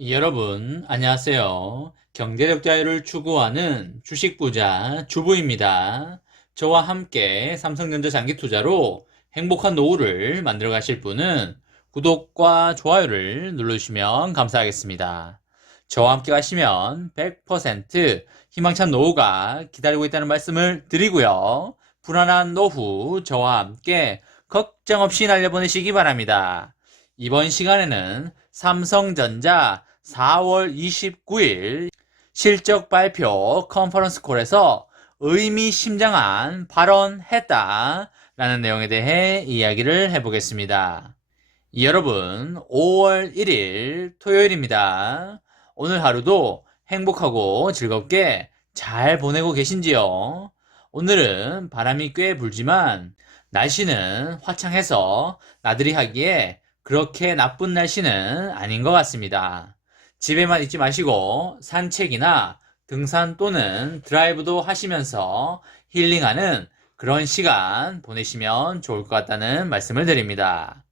여러분, 안녕하세요. 경제적 자유를 추구하는 주식부자 주부입니다. 저와 함께 삼성전자 장기 투자로 행복한 노후를 만들어 가실 분은 구독과 좋아요를 눌러주시면 감사하겠습니다. 저와 함께 가시면 100% 희망찬 노후가 기다리고 있다는 말씀을 드리고요. 불안한 노후 저와 함께 걱정 없이 날려보내시기 바랍니다. 이번 시간에는 삼성전자 4월 29일 실적 발표 컨퍼런스 콜에서 의미심장한 발언했다라는 내용에 대해 이야기를 해보겠습니다. 여러분, 5월 1일 토요일입니다. 오늘 하루도 행복하고 즐겁게 잘 보내고 계신지요? 오늘은 바람이 꽤 불지만 날씨는 화창해서 나들이 하기에 그렇게 나쁜 날씨는 아닌 것 같습니다. 집에만 있지 마시고 산책이나 등산 또는 드라이브도 하시면서 힐링하는 그런 시간 보내시면 좋을 것 같다는 말씀을 드립니다.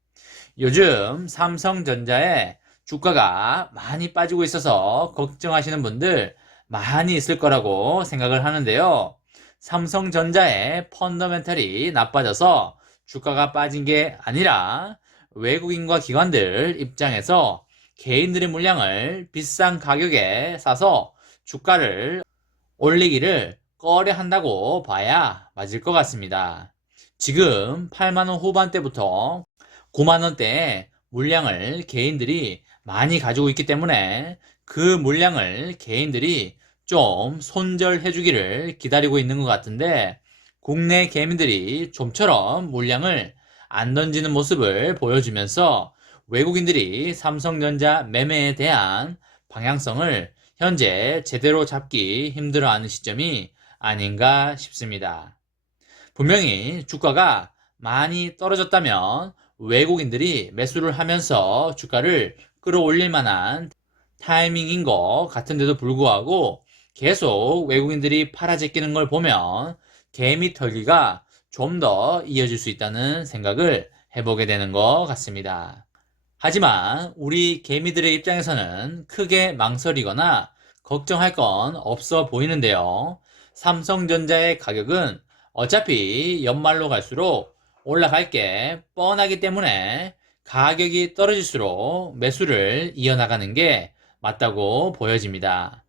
요즘 삼성전자의 주가가 많이 빠지고 있어서 걱정하시는 분들 많이 있을 거라고 생각을 하는데요. 삼성전자의 펀더멘탈이 나빠져서 주가가 빠진 게 아니라 외국인과 기관들 입장에서 개인들의 물량을 비싼 가격에 사서 주가를 올리기를 꺼려 한다고 봐야 맞을 것 같습니다. 지금 8만원 후반대부터 9만원대의 물량을 개인들이 많이 가지고 있기 때문에 그 물량을 개인들이 좀 손절해 주기를 기다리고 있는 것 같은데 국내 개미들이 좀처럼 물량을 안 던지는 모습을 보여주면서 외국인들이 삼성전자 매매에 대한 방향성을 현재 제대로 잡기 힘들어하는 시점이 아닌가 싶습니다. 분명히 주가가 많이 떨어졌다면 외국인들이 매수를 하면서 주가를 끌어올릴 만한 타이밍인 것 같은데도 불구하고 계속 외국인들이 팔아 제끼는 걸 보면 개미 털기가 좀 더 이어질 수 있다는 생각을 해보게 되는 것 같습니다. 하지만 우리 개미들의 입장에서는 크게 망설이거나 걱정할 건 없어 보이는데요. 삼성전자의 가격은 어차피 연말로 갈수록 올라갈 게 뻔하기 때문에 가격이 떨어질수록 매수를 이어나가는 게 맞다고 보여집니다.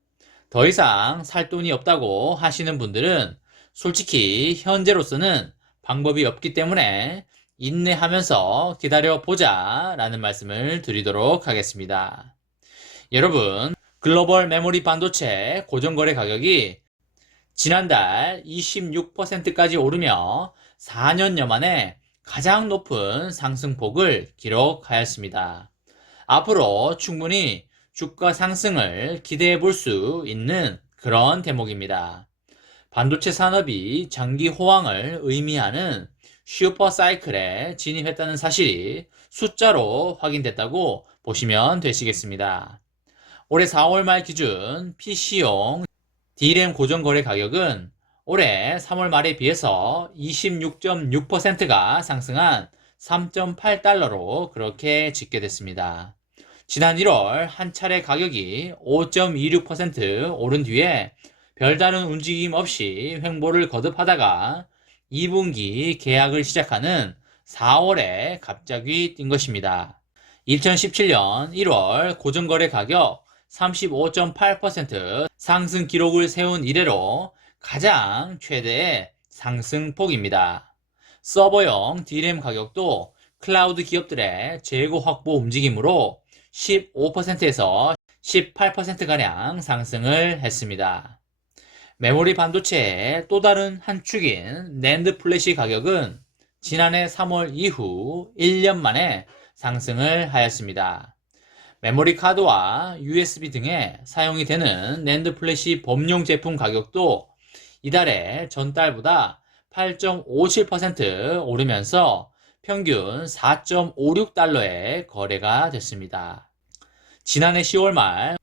더 이상 살 돈이 없다고 하시는 분들은 솔직히 현재로서는 방법이 없기 때문에 인내하면서 기다려보자 라는 말씀을 드리도록 하겠습니다. 여러분, 글로벌 메모리 반도체 고정거래 가격이 지난달 26%까지 오르며 4년여 만에 가장 높은 상승폭을 기록하였습니다. 앞으로 충분히 주가 상승을 기대해 볼 수 있는 그런 대목입니다. 반도체 산업이 장기 호황을 의미하는 슈퍼 사이클에 진입했다는 사실이 숫자로 확인됐다고 보시면 되시겠습니다. 올해 4월 말 기준 PC용 D램 고정 거래 가격은 올해 3월 말에 비해서 26.6%가 상승한 3.8달러로 그렇게 집계됐습니다. 지난 1월 한 차례 가격이 5.26% 오른 뒤에 별다른 움직임 없이 횡보를 거듭하다가 2분기 계약을 시작하는 4월에 갑자기 뛴 것입니다. 2017년 1월 고정거래 가격 35.8% 상승 기록을 세운 이래로 가장 최대의 상승폭입니다. 서버용 D램 가격도 클라우드 기업들의 재고 확보 움직임으로 15%에서 18%가량 상승을 했습니다. 메모리 반도체의 또 다른 한 축인 낸드 플래시 가격은 지난해 3월 이후 1년 만에 상승을 하였습니다. 메모리 카드와 USB 등에 사용이 되는 낸드 플래시 범용 제품 가격도 이달에 전달보다 8.57% 오르면서 평균 4.56달러에 거래가 됐습니다. 지난해 10월 말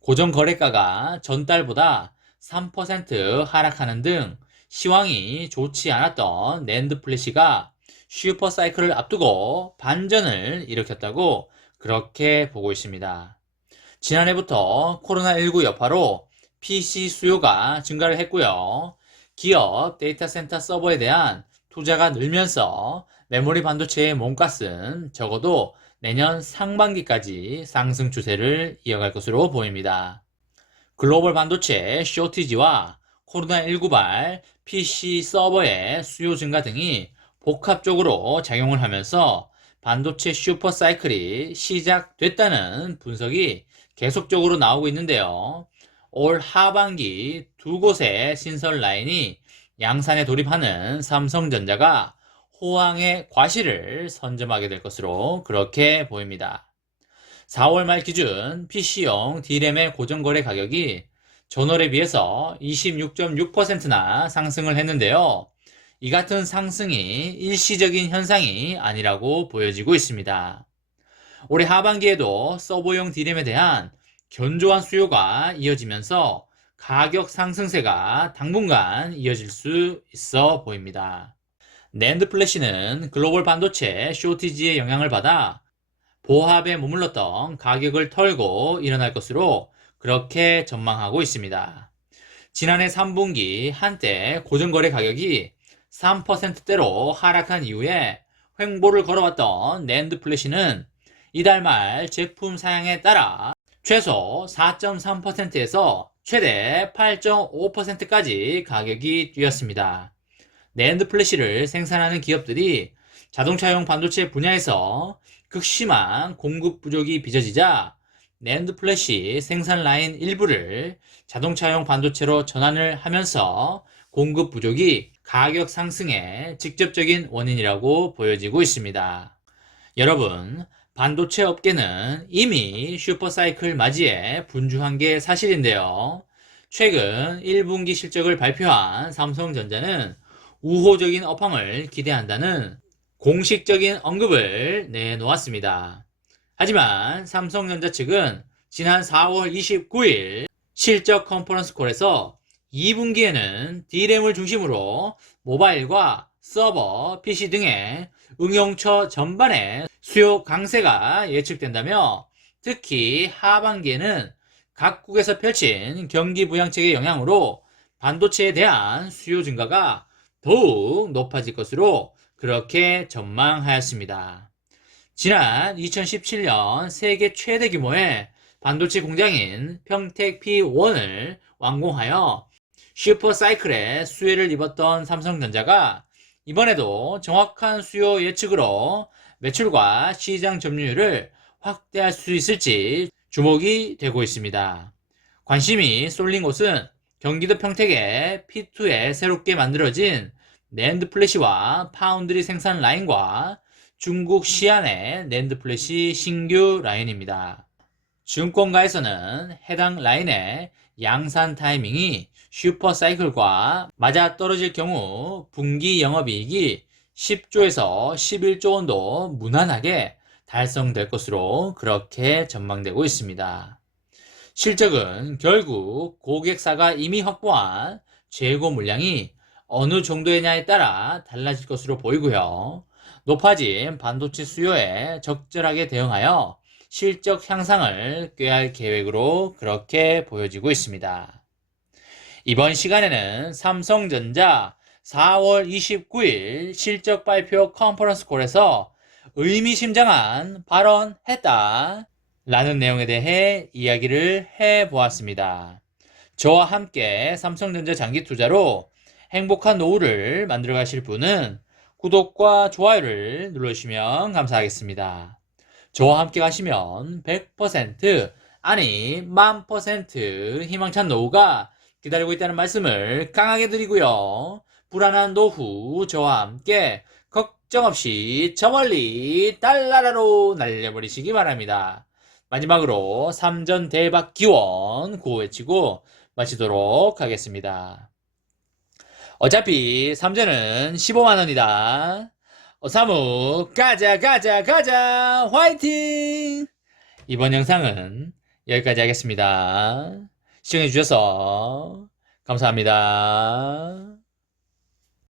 고정 거래가가 전달보다 3% 하락하는 등 시황이 좋지 않았던 낸드 플래시가 슈퍼 사이클을 앞두고 반전을 일으켰다고 그렇게 보고 있습니다. 지난해부터 코로나19 여파로 PC 수요가 증가를 했고요. 기업 데이터 센터 서버에 대한 투자가 늘면서 메모리 반도체의 몸값은 적어도 내년 상반기까지 상승 추세를 이어갈 것으로 보입니다. 글로벌 반도체 쇼티지와 코로나19발 PC 서버의 수요 증가 등이 복합적으로 작용을 하면서 반도체 슈퍼 사이클이 시작됐다는 분석이 계속적으로 나오고 있는데요. 올 하반기 두 곳의 신설 라인이 양산에 돌입하는 삼성전자가 호황의 과실을 선점하게 될 것으로 그렇게 보입니다. 4월 말 기준 PC용 D램의 고정거래 가격이 전월에 비해서 26.6%나 상승을 했는데요. 이 같은 상승이 일시적인 현상이 아니라고 보여지고 있습니다. 올해 하반기에도 서버용 D램에 대한 견조한 수요가 이어지면서 가격 상승세가 당분간 이어질 수 있어 보입니다. 낸드 플래시는 글로벌 반도체 쇼티지의 영향을 받아 보합에 머물렀던 가격을 털고 일어날 것으로 그렇게 전망하고 있습니다. 지난해 3분기 한때 고정거래 가격이 3%대로 하락한 이후에 횡보를 걸어왔던 낸드 플래시는 이달 말 제품 사양에 따라 최소 4.3%에서 최대 8.5%까지 가격이 뛰었습니다. 낸드 플래시를 생산하는 기업들이 자동차용 반도체 분야에서 극심한 공급 부족이 빚어지자 낸드 플래시 생산 라인 일부를 자동차용 반도체로 전환을 하면서 공급 부족이 가격 상승의 직접적인 원인이라고 보여지고 있습니다. 여러분, 반도체 업계는 이미 슈퍼사이클 맞이에 분주한 게 사실인데요. 최근 1분기 실적을 발표한 삼성전자는 우호적인 업황을 기대한다는 공식적인 언급을 내놓았습니다. 하지만 삼성전자 측은 지난 4월 29일 실적 컨퍼런스 콜에서 2분기에는 D램을 중심으로 모바일과 서버, PC 등의 응용처 전반의 수요 강세가 예측된다며 특히 하반기에는 각국에서 펼친 경기 부양책의 영향으로 반도체에 대한 수요 증가가 더욱 높아질 것으로 그렇게 전망하였습니다. 지난 2017년 세계 최대 규모의 반도체 공장인 평택 P1을 완공하여 슈퍼사이클의 수혜를 입었던 삼성전자가 이번에도 정확한 수요 예측으로 매출과 시장 점유율을 확대할 수 있을지 주목이 되고 있습니다. 관심이 쏠린 곳은 경기도 평택의 P2에 새롭게 만들어진 낸드 플래시와 파운드리 생산 라인과 중국 시안의 낸드 플래시 신규 라인입니다. 증권가에서는 해당 라인의 양산 타이밍이 슈퍼사이클과 맞아떨어질 경우 분기 영업이익이 10조에서 11조 원도 무난하게 달성될 것으로 그렇게 전망되고 있습니다. 실적은 결국 고객사가 이미 확보한 재고 물량이 어느 정도이냐에 따라 달라질 것으로 보이고요. 높아진 반도체 수요에 적절하게 대응하여 실적 향상을 꾀할 계획으로 그렇게 보여지고 있습니다. 이번 시간에는 삼성전자 4월 29일 실적 발표 컨퍼런스 콜에서 의미심장한 발언했다 라는 내용에 대해 이야기를 해보았습니다. 저와 함께 삼성전자 장기 투자로 행복한 노후를 만들어 가실 분은 구독과 좋아요를 눌러주시면 감사하겠습니다. 저와 함께 가시면 100% 아니 1000% 희망찬 노후가 기다리고 있다는 말씀을 강하게 드리고요. 불안한 노후 저와 함께 걱정 없이 저 멀리 달나라로 날려버리시기 바랍니다. 마지막으로 3전 대박 기원 구호 외치고 마치도록 하겠습니다. 어차피 3전은 15만원이다. 사무 가자 가자 가자 화이팅! 이번 영상은 여기까지 하겠습니다. 시청해주셔서 감사합니다.